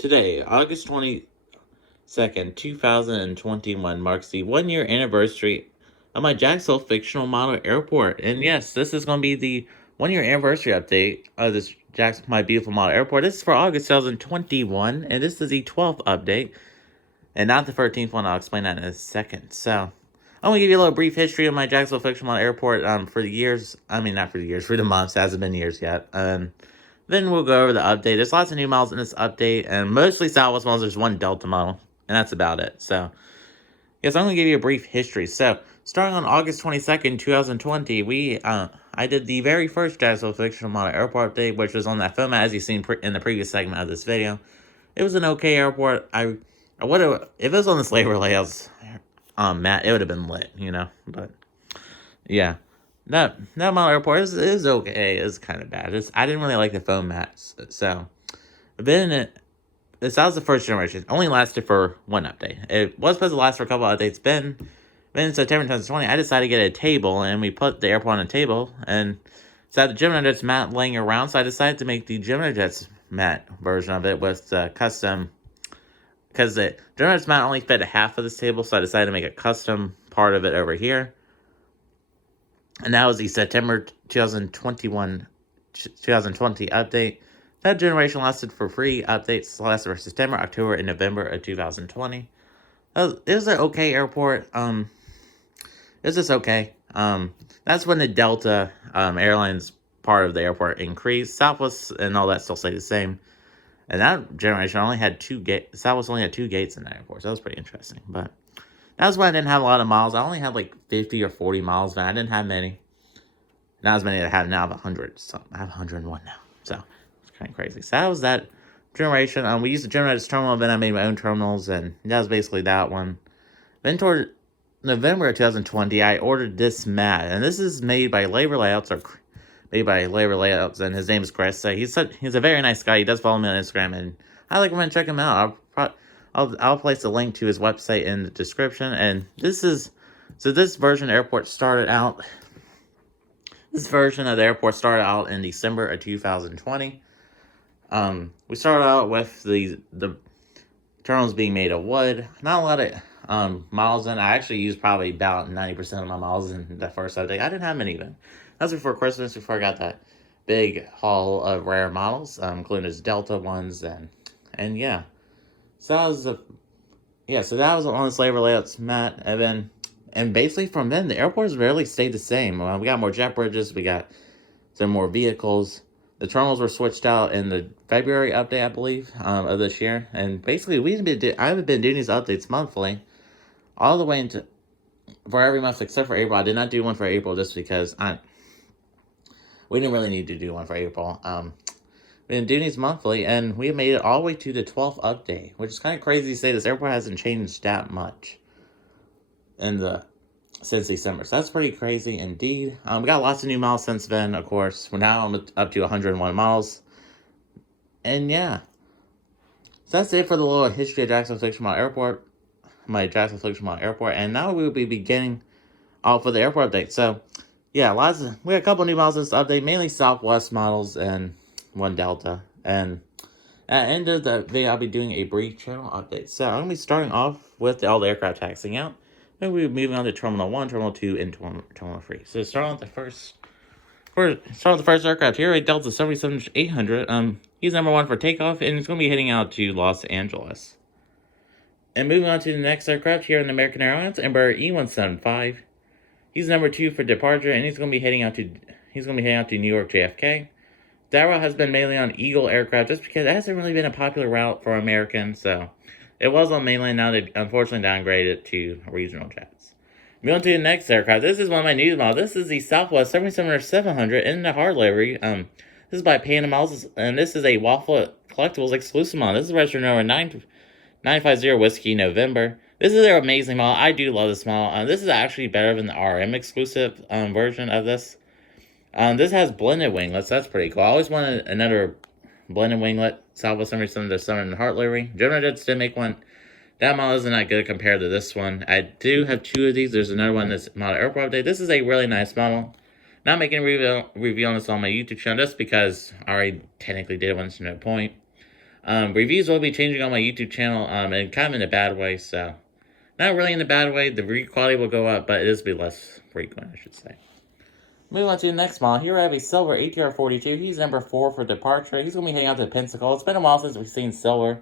Today, August 22nd, 2021, marks the 1 year anniversary of my Jacksonville Fictional Model Airport. And yes, this is going to be the 1 year anniversary update of this my beautiful model airport. This is for August 2021, and this is the 12th update, and not the 13th one. I'll explain that in a second. So, I'm going to give you a little brief history of my Jacksonville Fictional Model Airport for the years. I mean, not for the years, for the months. It hasn't been years yet. Then we'll go over the update. There's lots of new models in this update, and mostly Southwest models. There's one Delta model, and that's about it. So, yes, I'm going to give you a brief history. So, starting on August 22nd, 2020, I did the very first Jacksonville Fictional Model Airport update, which was on that phone mat, as you've seen in the previous segment of this video. It was an okay airport. I would have, if it was on this Layover layouts mat, it would have been lit, but yeah. That model airport is okay. It's kind of bad. I didn't really like the foam mats, so that was the first generation. It only lasted for one update. It was supposed to last for a couple of updates. Then in September 2020, I decided to get a table, and we put the airport on a table, and so I had the Gemini Jets mat laying around, so I decided to make the Gemini Jets mat version of it with custom, because the Gemini Jets mat only fit half of this table, so I decided to make a custom part of it over here. And that was the September 2020 update. That generation lasted for free. Updates lasted for September, October, and November of 2020. It was an okay airport. It was just okay. That's when the Delta Airlines part of the airport increased. Southwest and all that still stayed the same. And that generation only had two gates. Southwest only had two gates in that airport, so that was pretty interesting. But that was when I didn't have a lot of miles. I only had like 50 or 40 miles, but I didn't have many. Not as many as I have now. I have 100. So I have 101 now. So it's kind of crazy. So that was that generation. We used the Gemini terminal, then I made my own terminals, and that was basically that one. Then toward November of 2020, I ordered this mat, and this is made by Layover Layouts, and his name is Chris. He's a very nice guy. He does follow me on Instagram, and I recommend check him out. I'll place a link to his website in the description. And this version of the airport started out. This version of the airport started out in December of 2020. We started out with the terminals being made of wood. Not a lot of models in. I actually used probably about 90% of my models in that first update. I didn't have many even. That was before Christmas, before I got that big haul of rare models, including his Delta ones, and yeah. So that was so that was on this Layover Layouts mat, and basically from then the airport has rarely stayed the same. We got more jet bridges, we got some more vehicles. The terminals were switched out in the February update, I believe, of this year. And basically, I haven't been doing these updates monthly, all the way for every month except for April. I did not do one for April just because we didn't really need to do one for April. We've been doing these monthly, and we made it all the way to the 12th update, which is kind of crazy to say. This airport hasn't changed that much since December. So that's pretty crazy indeed. We got lots of new models since then, of course. Now I'm up to 101 models. And yeah. So that's it for the little history of Jacksonville Fictional Airport. My Jacksonville Fictional Airport. And now we will be beginning off with the airport update. So yeah, we had a couple new models in this update, mainly Southwest models and one Delta. And at the end of the video, I'll be doing a brief channel update. So I'm going to be starting off with all the aircraft taxiing out. Then we'll be moving on to Terminal 1, Terminal 2, and Terminal 3. So start with the first aircraft here, a Delta 777-800. He's number 1 for takeoff, and he's going to be heading out to Los Angeles. And moving on to the next aircraft here in American Airlines, Embraer E175. He's number 2 for departure, and he's going to be heading out to New York JFK. That route has been mainly on Eagle aircraft, just because it hasn't really been a popular route for Americans. So it was on mainland. Now they unfortunately downgraded it to regional jets. Moving on to the next aircraft. This is one of my new models. This is the Southwest 777-700 in the hard livery. This is by Panda Models, and this is a Waffle Collectibles exclusive model. This is registered number 950 Whiskey November. This is their amazing model. I do love this model. This is actually better than the RM exclusive version of this. This has blended winglets. That's pretty cool. I always wanted another blended winglet. Southwest 777 in the heart livery. Gemini Jets did make one. That model isn't that good compared to this one. I do have 2 of these. There's another one that's model airport update. This is a really nice model. Not making a review on this on my YouTube channel just because I already technically did one, so no point. Reviews will be changing on my YouTube channel, and kind of in a bad way, so not really in a bad way. The review quality will go up, but it will be less frequent, I should say. Moving on to the next model. Here I have a silver ATR 42. He's number 4 for departure. He's going to be heading out to Pensacola. It's been a while since we've seen silver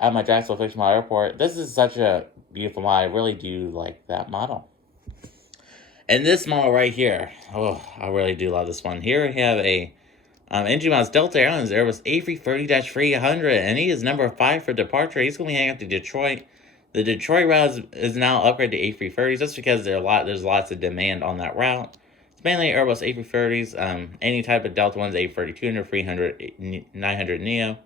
at my Jacksonville Fictional Airport. This is such a beautiful model. I really do like that model. And this model right here, oh, I really do love this one. Here we have a NG Miles Delta Airlines Airbus A330-300, and he is number 5 for departure. He's going to be heading out to Detroit. The Detroit route is now upgraded to A330s, just because there's lots of demand on that route. It's mainly Airbus A330s, any type of Delta ones, A320, 300, 900 Neo.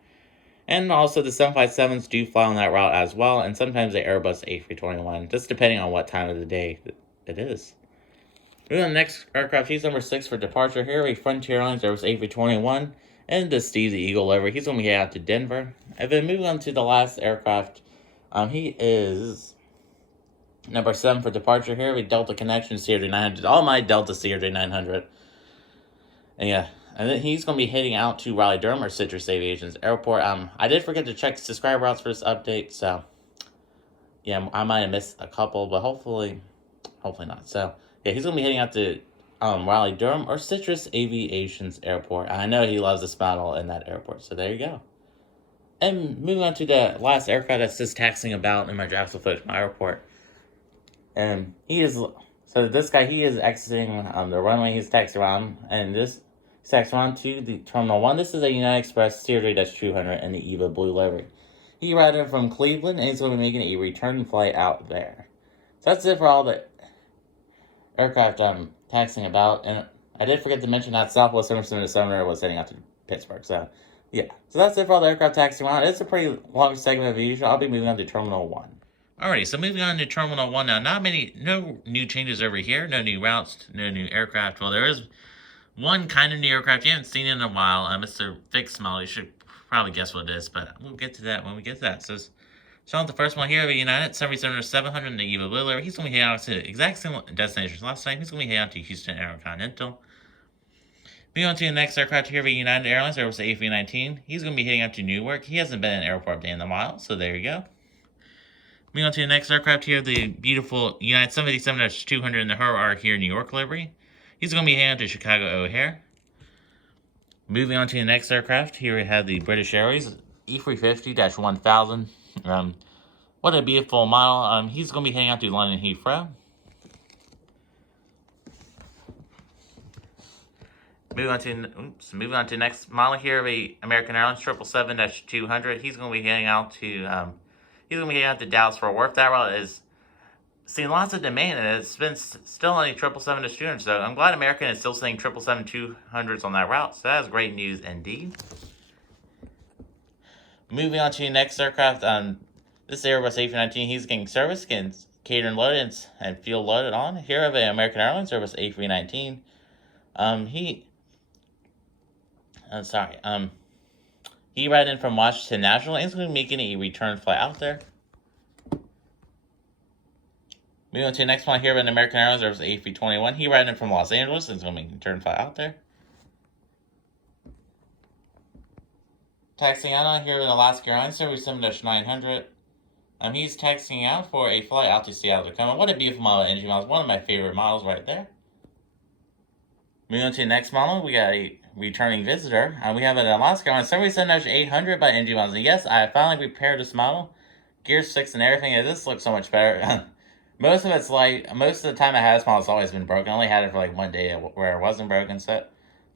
And also the 757s do fly on that route as well, and sometimes the Airbus A321, just depending on what time of the day it is. Moving on to the next aircraft, he's number 6 for departure. Here, a Frontier Airlines Airbus A321, and the Steve the Eagle livery. He's going to be heading out to Denver. And then moving on to the last aircraft, he is number 7 for departure. Here, a Delta Connection CRJ900. All my Delta CRJ900. And yeah, and then he's going to be heading out to Raleigh-Durham or Citrus Aviation's airport. I did forget to check subscriber routes for this update, so yeah, I might have missed a couple, but hopefully not. So yeah, he's going to be heading out to Raleigh-Durham or Citrus Aviation's airport. I know he loves this model in that airport, so there you go. And moving on to the last aircraft that's just taxiing about in my Jacksonville Fictional Airport. And he is exiting the runway. He's taxiing around, and this taxiing around to the Terminal 1. This is a United Express CRJ-200 and the EVA Blue livery. He arrived from Cleveland, and he's going to be making a return flight out there. So that's it for all the aircraft I'm taxiing about. And I did forget to mention that Southwest 777 was heading out to Pittsburgh. So yeah, so that's it for all the aircraft taxiing around. It's a pretty long segment of usual. I'll be moving on to Terminal 1. Alrighty, so moving on to Terminal 1 now. No new changes over here. No new routes, no new aircraft. Well, there is one kind of new aircraft you haven't seen in a while. Mr. Fixed model. You should probably guess what it is, but we'll get to that when we get to that. So on the first one here of a United 777 in the EVA Blue livery. He's going to be heading out to the exact same destination as last time. He's going to be heading out to Houston Intercontinental. Moving on to the next aircraft here of a United Airlines Airbus A319. He's going to be heading out to Newark. He hasn't been in an airport day in a while, so there you go. Moving on to the next aircraft here, the beautiful United 787-200 in the Her here New York livery. He's going to be heading to Chicago O'Hare. Moving on to the next aircraft, here we have the British Airways E350-1000. What a beautiful model. He's going to be heading out to London Heathrow. Moving on to the next model here, the American Airlines 777-200. He's going to be heading out to Dallas Fort Worth. That route is seeing lots of demand, and it's been still only 777-200. So I'm glad American is still seeing 777-200s on that route. So that is great news indeed. Moving on to the next aircraft, this Airbus A319. He's getting service, getting catering loaded and fuel loaded on. Here of an American Airlines Airbus A319. He arrived in from Washington National, and he's going to be making a return flight out there. Moving on to the next one here of an American Airlines Airbus A321. He arrived in from Los Angeles, and he's going to make a return flight out there. Taxiing out on here with Alaska Airlines Service 7-900. He's taxiing out for a flight out to Seattle, Tacoma. What a beautiful model of NG models. One of my favorite models right there. Moving on to the next model, we got a returning visitor. We have an Alaska Airlines 7-800 by NG models. And yes, I finally prepared this model. Gear 6 and everything. And this looks so much better. Most of the time I had this model, it's always been broken. I only had it for like one day where it wasn't broken. So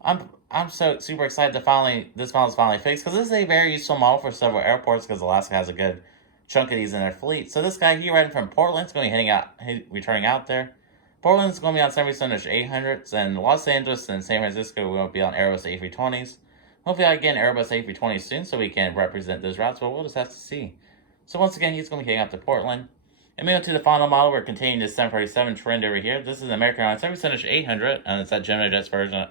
I'm so super excited to this model's finally fixed, because this is a very useful model for several airports, because Alaska has a good chunk of these in their fleet. So this guy, he arrived from Portland. He's going to be returning out there. Portland's going to be on 777-800s, and Los Angeles and San Francisco will be on Airbus A320s. Hopefully I get an Airbus A320 soon so we can represent those routes, but we'll just have to see. So once again, he's going to be heading out to Portland. And moving on to the final model, we're continuing this 747 trend over here. This is an American Airlines 777-800, and it's that Gemini Jets version.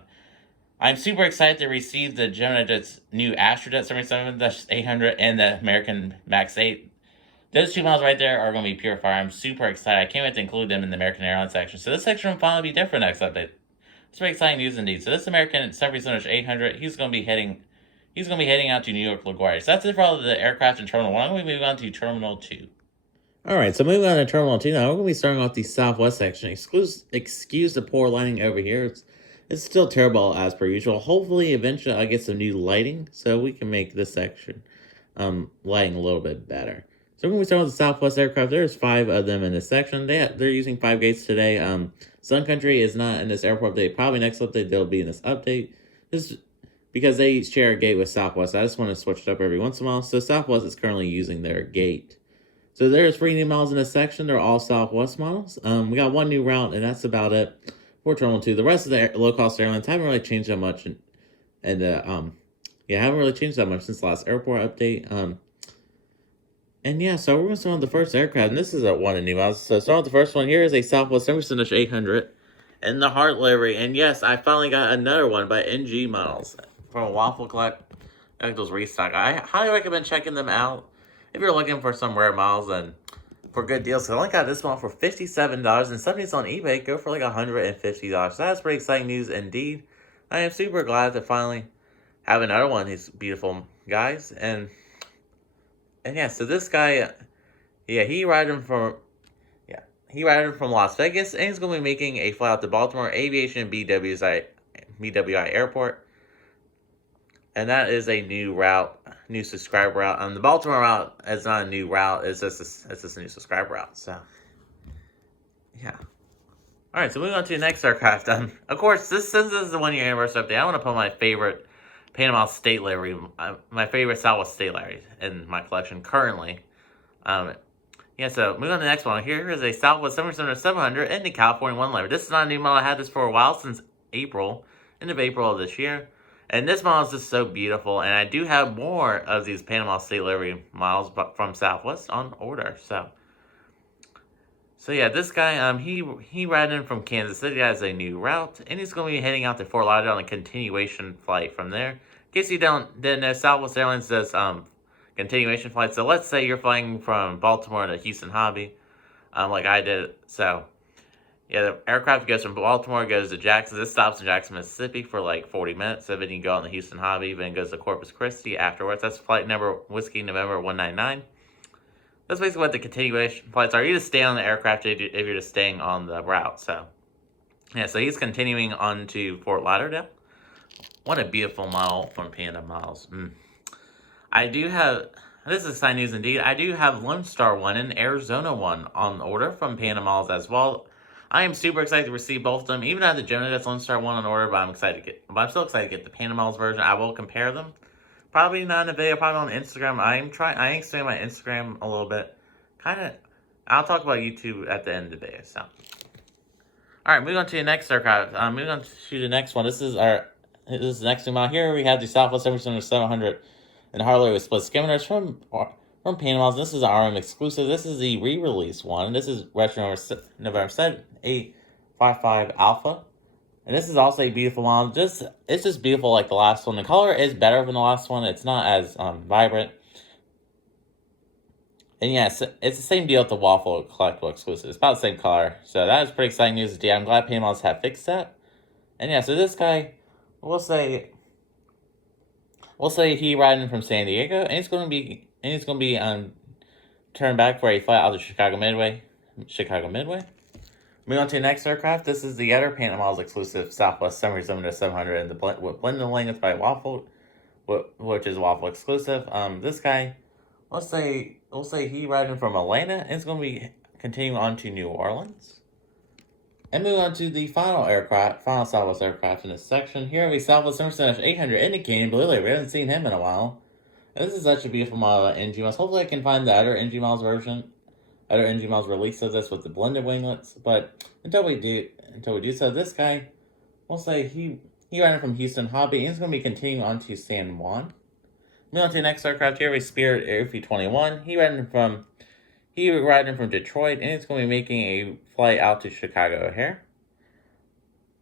I'm super excited to receive the Gemini Jets new Astrojet 777-800 and the American Max 8. Those two models right there are going to be pure fire. I'm super excited. I can't wait to include them in the American Airlines section. So this section will finally be different next update. It's very exciting news indeed. So this American 777-800, he's going to be he's going to be heading out to New York LaGuardia. So that's it for all the aircraft in Terminal 1. I'm going to move on to Terminal 2. Alright, so moving on to Terminal 2 now, we're going to be starting off the southwest section. Excuse the poor lighting over here. It's still terrible as per usual. Hopefully, eventually, I get some new lighting so we can make this section lighting a little bit better. So we're going to start with the Southwest aircraft. There's 5 of them in this section. They're using 5 gates today. Sun Country is not in this airport update. Probably next update they'll be in this update. This because they share a gate with Southwest. I just want to switch it up every once in a while. So Southwest is currently using their gate. So there's 3 new models in this section. They're all Southwest models. We got 1 new route, and that's about it for Terminal 2. The rest of the low-cost airlines haven't really changed that much, haven't really changed that much since the last airport update. And yeah, so we're going to start with the first aircraft, and this is one of the new models. So start with the first one. Here is a Southwest 7%-800 in the Heart livery. And yes, I finally got another one by NG Models from Waffle Collectibles Restock. I highly recommend checking them out if you're looking for some rare models and for good deals. So I only got this one for $57, and somebody's on eBay go for like $150. So that's pretty exciting news indeed. I am super glad to finally have another one of these beautiful guys. And yeah, so this guy, he riding from Las Vegas, and he's going to be making a flight out to Baltimore Aviation BWI Airport. And that is a new route, new subscriber route. The Baltimore route is not a new route, it's just a new subscriber route. So, yeah. Alright, so moving on to the next aircraft. Of course, since this is the 1-year anniversary update, I want to put my favorite Panama State livery, my favorite Southwest State livery in my collection currently. So moving on to the next one. Here is a Southwest 700 in the California 1 livery. This is not a new model. I had this for a while, since end of April of this year. And this model is just so beautiful. And I do have more of these Panama State livery models from Southwest on order. So yeah, this guy, he ran in from Kansas City as a new route, and he's going to be heading out to Fort Lauderdale on a continuation flight from there. In case you didn't know, Southwest Airlines does continuation flights. So let's say you're flying from Baltimore to Houston Hobby, like I did. So yeah, the aircraft goes from Baltimore, goes to Jacksonville. This stops in Jackson, Mississippi for like 40 minutes. So then you go on the Houston Hobby, then goes to Corpus Christi afterwards. That's flight number Whiskey November 199. That's basically what the continuation flights are. You just stay on the aircraft if you're just staying on the route. So yeah, so he's continuing on to Fort Lauderdale. What a beautiful model from Panda Models. I do have, this is exciting news indeed, I do have Lone Star 1 and Arizona 1 on order from Panda Models as well. I am super excited to receive both of them. Even at the Gemini, that's Lone Star 1 on order, but I'm still excited to get the Panda Models version. I will compare them. Probably not in a video, probably on Instagram. I am expanding my Instagram a little bit. I'll talk about YouTube at the end of the video. So, alright, moving on to the next aircraft. Moving on to the next one. This is the next new model. Here we have the Southwest 700 and Harley with split skimmers from Panama. This is an RM exclusive. This is the re-release one. This is retro November 855 Alpha. And this is also a beautiful model. It's just beautiful like the last one. The color is better than the last one. It's not as vibrant. And yes, it's the same deal with the Waffle Collectible exclusive. It's about the same color. So that is pretty exciting news today. I'm glad Panama Models have fixed that. And yeah, so this guy, we'll say he riding from San Diego, and he's going to be turned back for a flight out to Chicago Midway. Moving on to the next aircraft. This is the other Panama Models exclusive Southwest 700 and with blended language by Waffle, which is Waffle exclusive. This guy, we'll say he riding from Atlanta, and it's going to be continuing on to New Orleans. And moving on to the final Southwest aircraft in this section. Here we Southwest 700-800 indicating blue light. We haven't seen him in a while. And this is such a beautiful model of NG Models. Hopefully I can find the other NG Models release of this with the blended winglets. But until we do so, this guy, we'll say he ran from Houston Hobby, and he's going to be continuing on to San Juan. Moving on to the next aircraft here, we Spirit AF21. He ran from Detroit, and he's going to be making a flight out to Chicago O'Hare.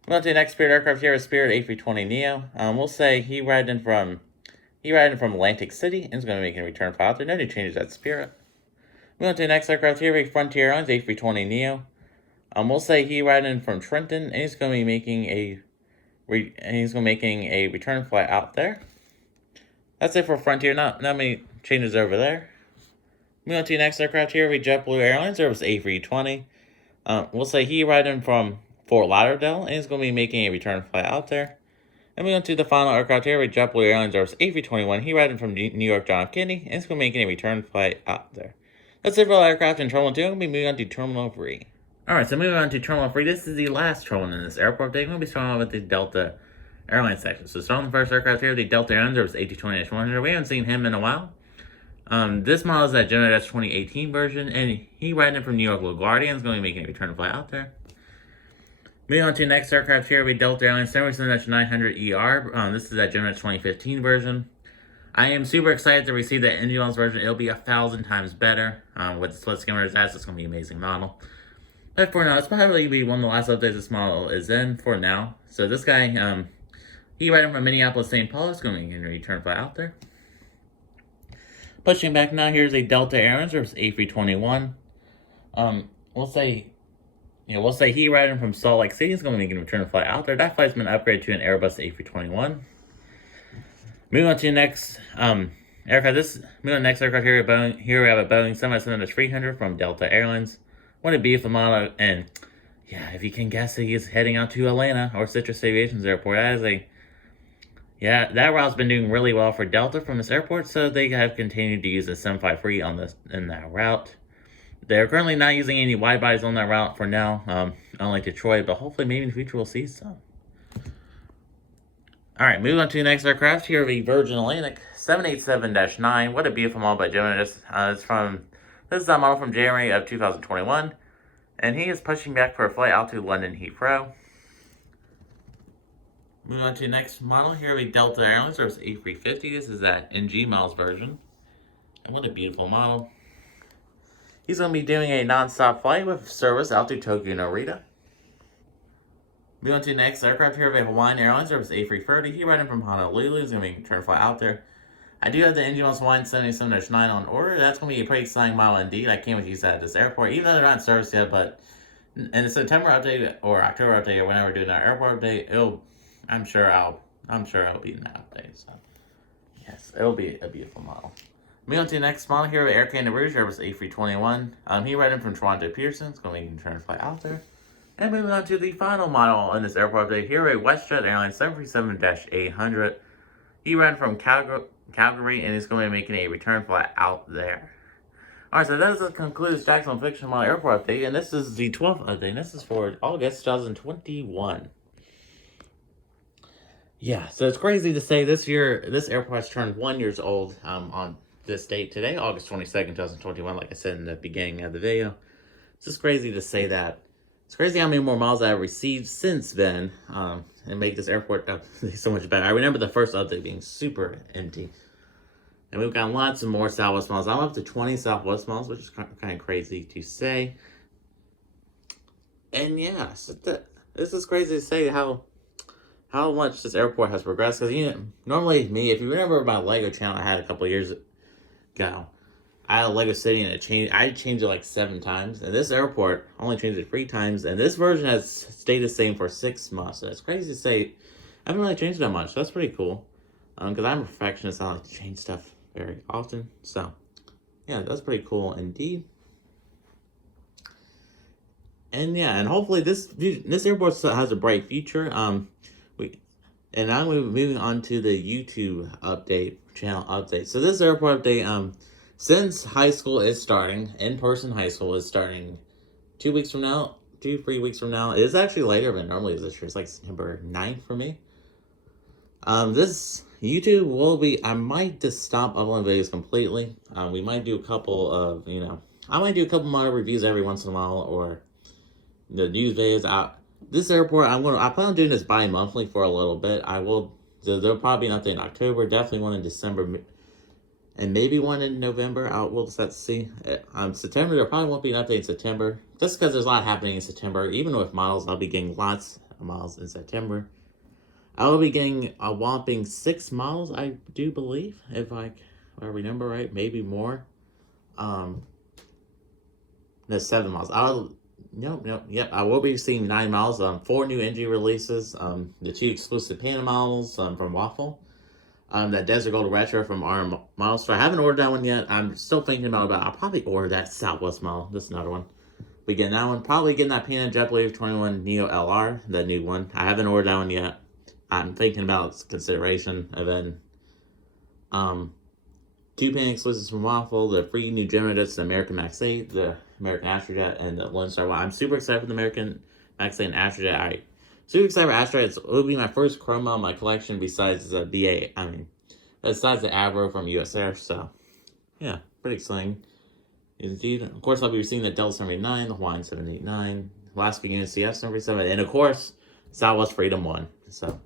Moving on to the next Spirit aircraft here is Spirit A320neo. We'll say he ran from Atlantic City, and is going to be making a return flight out there. No new changes at Spirit. Moving on to the next aircraft here, we Frontier Airlines A320neo. We'll say he ran from Trenton, and he's going to be making a return flight out there. That's it for Frontier. Not many changes over there. Moving on to the next aircraft here, we JetBlue Airlines Service A320. We'll say he riding from Fort Lauderdale, and he's going to be making a return flight out there. And moving on to the final aircraft here, we JetBlue Airlines Service A321. He riding from New York John F. Kennedy, and he's going to be making a return flight out there. That's it for all aircraft in Terminal 2. I'm going to be moving on to Terminal 3. Alright, so moving on to Terminal 3. This is the last terminal in this airport update. I'm going to be starting off with the Delta Airlines section. So starting the first aircraft here, the Delta Airlines Service A220-100. We haven't seen him in a while. This model is that Gemini 2018 version, and he riding from New York LaGuardia and is going to be making a return flight out there. Moving on to the next aircraft here, we Delta Airlines 777-900ER. This is that Gemini 2015 version. I am super excited to receive that engine models version. It'll be 1,000 times better. With the split skimmers, that's just going to be an amazing model. But for now, it's probably be one of the last updates this model is in for now. So this guy, he riding from Minneapolis, St. Paul, is going to return flight out there. Pushing back now, here's a Delta Airlines Service A321. We'll say he riding from Salt Lake City is going to make a return flight out there. That flight's been upgraded to an Airbus A321. Moving on to the next aircraft. Next aircraft here at Boeing. Here we have a Boeing 777-300 from Delta Airlines. What a beautiful model, and yeah, if you can guess, he is heading out to Atlanta or Citrus Aviation's airport. That route's been doing really well for Delta from this airport, so they have continued to use the 753 in that route. They're currently not using any wide bodies on that route for now, unlike Detroit, but hopefully maybe in the future we'll see some. Alright, moving on to the next aircraft. Here the Virgin Atlantic 787-9. What a beautiful model by Gemini. This is a model from January of 2021, and he is pushing back for a flight out to London Heathrow. Moving on to the next model, here we Delta Airlines Service A350. This is that NG miles version, and what a beautiful model. He's going to be doing a non-stop flight with service out to Tokyo Narita. Moving on to the next aircraft, here we have Hawaiian Airlines Service A330. He riding from Honolulu. He's going to be return flight out there. I do have the NG Miles Hawaiian 77-9 on order. That's going to be a pretty exciting model indeed. I can't wait to use that at this airport, even though they're not in service yet. But in the September update or October update or whenever we're doing our airport update, I'm sure I'll be in that update. So yes, it'll be a beautiful model. Moving on to the next model here, Air Canada Rouge Airbus A321. He riding from Toronto Pearson. It's going to be a return flight out there. And moving on to the final model in this airport update, here at WestJet Airlines 737-800. He ran from Calgary, and he's going to be making a return flight out there. Alright, so that concludes Jacksonville Fictional Model Airport update, and this is the 12th update, and this is for August 2021. Yeah, so it's crazy to say this year, this airport has turned 1 year old on this date today, August 22nd, 2021, like I said in the beginning of the video. It's just crazy to say that. It's crazy how many more miles I've received since then, and make this airport so much better. I remember the first update being super empty. And we've got lots of more Southwest miles. I'm up to 20 Southwest miles, which is kind of crazy to say. And yeah, so this is crazy to say how much this airport has progressed. Because, normally me, if you remember my Lego channel I had a couple of years ago, I had a Lego City and I changed it like 7 times. And this airport only changed it 3 times. And this version has stayed the same for 6 months. So it's crazy to say I haven't really changed that much. That's pretty cool. Because I'm a perfectionist. I like to change stuff very often. So, yeah, that's pretty cool indeed. And yeah, and hopefully this airport has a bright future. And I'm moving on to the YouTube channel update. So this airport update, since high school is starting, in-person high school is starting 3 weeks from now. It is actually later than normally is this year. It's like September 9th for me. This YouTube will be, I might just stop uploading videos completely. We might do a couple of, I might do a couple model reviews every once in a while, or the news videos. This airport, I plan on doing this bi-monthly for a little bit. There'll probably be an update in October, definitely one in December, and maybe one in November. We'll just have to see. September, there probably won't be an update in September, just because there's a lot happening in September. Even with models, I'll be getting lots of models in September. I will be getting a whopping 6 models, I do believe, if I remember right, maybe more. No, 7 models. Yep. I will be seeing 9 models. 4 new NG releases. The 2 exclusive Panda models from Waffle. That Desert Gold Retro from RM Model Store. I haven't ordered that one yet. I'm still thinking about it, but I'll probably order that Southwest model. This is another one. We getting that one. Probably getting that P&N JetBlue 21 Neo LR, the new one. I haven't ordered that one yet. I'm thinking about its consideration. And then, two P&N exclusives from Waffle, the free new Gemini jets, the American Max 8, the American Astrojet, and the Lone Star. I'm super excited for the American Max 8 and Astrojet. Super excited for Astrojet. It will be my first Chroma in my collection besides the BA. Besides the Avro from US Air. So, yeah, pretty exciting. Indeed. Of course, I'll be receiving the Delta 79, the Hawaiian 789, Alaska UNCF 77, and of course, Southwest Freedom 1. So,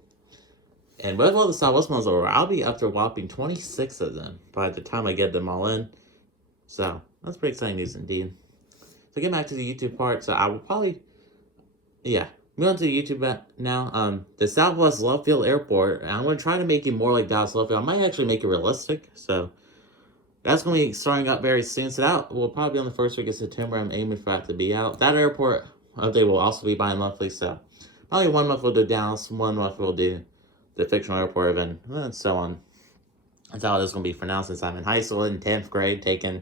and with all the Southwest ones over, I'll be up to a whopping 26 of them by the time I get them all in. So, that's pretty exciting news indeed. So, get back to the YouTube part. So, I will probably, move on to the YouTube now. The Southwest Love Field Airport, I'm going to try to make it more like Dallas Love Field. I might actually make it realistic. So, that's going to be starting up very soon. So that will probably be on the first week of September. I'm aiming for that to be out. That airport update will also be bi-monthly. So probably 1 month we'll do Dallas, 1 month we'll do the fictional airport event, and so on. That's how it is going to be for now, since I'm in high school in 10th grade taking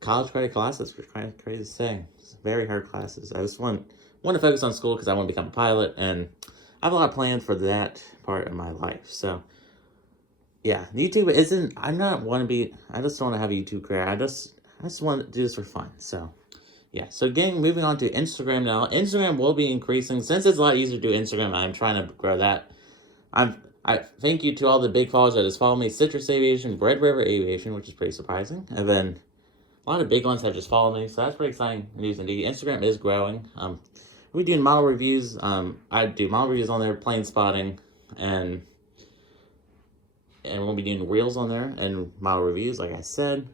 college credit classes, which is crazy to say. It's very hard classes. I just want to focus on school because I want to become a pilot, and I have a lot of plans for that part of my life. So yeah, YouTube isn't, I just don't want to have a YouTube career. I just want to do this for fun. So, yeah. So, moving on to Instagram now. Instagram will be increasing. Since it's a lot easier to do Instagram, I'm trying to grow that. I thank you to all the big followers that just follow me. Citrus Aviation, Red River Aviation, which is pretty surprising. And then a lot of big ones have just followed me. So, that's pretty exciting news indeed. Instagram is growing. We're doing model reviews. I do model reviews on there, plane spotting, and we'll be doing reels on there and model reviews, like I said,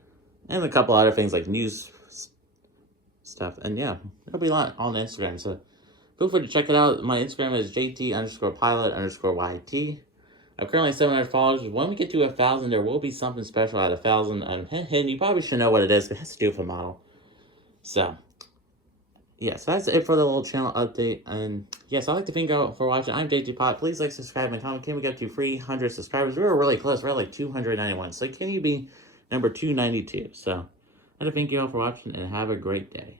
and a couple other things like news stuff. And yeah, there'll be a lot on Instagram. So feel free to check it out. My Instagram is JT_pilot_YT. I'm currently 700 followers. When we get to 1,000, there will be something special at 1,000. And you probably should know what it is. It has to do with a model. So yeah, so that's it for the little channel update. And yes, I'd like to thank you all for watching. I'm JT Pot. Please like, subscribe, and comment. Can we get to 300 subscribers? We were really close. We're at like 291. So can you be number 292? So I'd like to thank you all for watching, and have a great day.